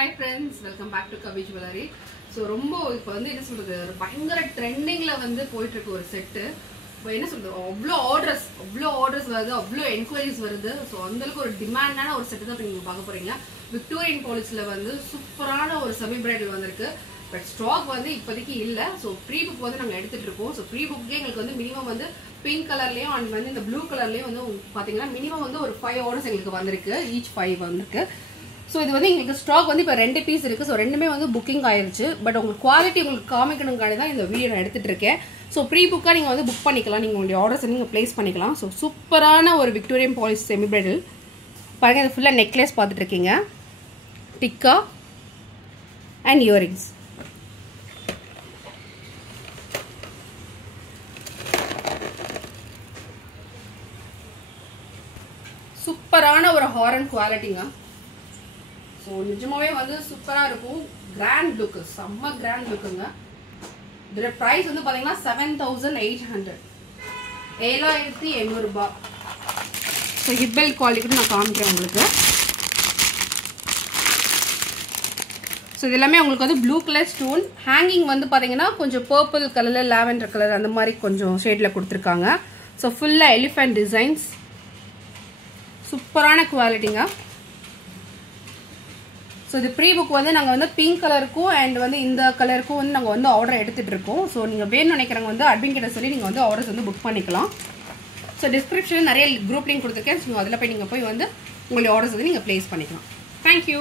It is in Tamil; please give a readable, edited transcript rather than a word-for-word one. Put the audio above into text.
Hi friends, welcome back to Kavi Jewelry. So ரொம்ப இப்போ வந்து என்ன சொல்றது பயங்கர ட்ரெண்டிங்ல வந்து போயிட்டு இருக்கு ஒரு செட். இப்போ என்ன சொல்றது அவ்ளோ ஆர்டர்ஸ் வருது, அவ்ளோ என்கொயரிஸ் வருது. ஸோ அந்த அளவுக்கு ஒரு டிமாண்டான ஒரு செட் தான் நீங்க பார்க்க போறீங்க. விக்டோரியன் பாலிஸ்ல வந்து சூப்பரான ஒரு செமி பிரைடல் வந்திருக்கு. பட் ஸ்டாக் வந்து இப்போதைக்கு இல்லை. ஸோ ப்ரீ புக் வந்து நாங்கள் எடுத்துட்டு இருக்கோம். ஸோ ப்ரீ புக்கே எங்களுக்கு வந்து மினிமம் வந்து பிங்க் கலர்லயும் அண்ட் வந்து இந்த ப்ளூ கலர்லயும் வந்து பாத்தீங்கன்னா மினிமம் வந்து ஒரு 5 ஆர்டர்ஸ் எங்களுக்கு வந்திருக்கு. ஈச் 5 வந்திருக்கு. ஸோ இது வந்து எங்களுக்கு ஸ்டாக் வந்து இப்போ 2 பீஸ் இருக்குது. ஸோ ரெண்டுமே வந்து புக்கிங் ஆயிடுச்சு. பட் உங்களுக்கு குவாலிட்டி உங்களுக்கு காமிக்கணுங்காண்டி தான் இந்த வீடியோ நான் எடுத்துகிட்டு இருக்கேன். ஸோ ப்ரீ புக்காக நீங்கள் வந்து புக் பண்ணிக்கலாம். நீங்கள் உங்களுடைய ஆர்டர்ஸ் நீங்கள் ப்ளேஸ் பண்ணிக்கலாம். ஸோ சூப்பரான ஒரு விக்டோரியன் பாலிஸ் செமி பிரைடல் பாருங்கள். இது ஃபுல்லாக நெக்லஸ் பார்த்துட்டு இருக்கீங்க, டிக்கா அண்ட் இயரிங்ஸ். சூப்பரான ஒரு ஹாரன் குவாலிட்டிங்க. ஸோ நிஜமாவே வந்து சூப்பராக இருக்கும். கிராண்ட் லுக்கு, செம்ம கிராண்ட் லுக்குங்க. இதோட ப்ரைஸ் வந்து பார்த்தீங்கன்னா 7,800, 7,800 ரூபாய். ஸோ ஹிப்பல் குவாலிட்டி கூட நான் காமிக்கிறேன் உங்களுக்கு. ஸோ இது எல்லாமே உங்களுக்கு வந்து ப்ளூ கலர் ஸ்டோன். ஹேங்கிங் வந்து பார்த்தீங்கன்னா கொஞ்சம் பர்பிள் கலரில், லாவெண்டர் கலர் அந்த மாதிரி கொஞ்சம் ஷேடில் கொடுத்துருக்காங்க. ஸோ ஃபுல்லாக எலிஃபென்ட் டிசைன்ஸ், சூப்பரான குவாலிட்டிங்க. ஸோ இது ப்ரீ புக் வந்து நாங்கள் வந்து பிங்க் கலருக்கும் அண்ட் வந்து இந்த கலருக்கும் வந்து நாங்கள் வந்து ஆர்டர் எடுத்துகிட்டு இருக்கோம். ஸோ நீங்கள் வேணும்னு நினைக்கிறவங்க வந்து அட்மின் கிட்ட சொல்லி நீங்கள் வந்து ஆர்டர்ஸ் வந்து புக் பண்ணிக்கலாம். ஸோ டிஸ்கிரிப்ஷனில் நிறைய குரூப் லிங்க் கொடுத்துருக்கேன். ஸோ அதில் போய் நீங்கள் போய் வந்து உங்களுடைய ஆர்டர்ஸ் வந்து நீங்கள் ப்ளேஸ் பண்ணிக்கலாம். தேங்க்யூ.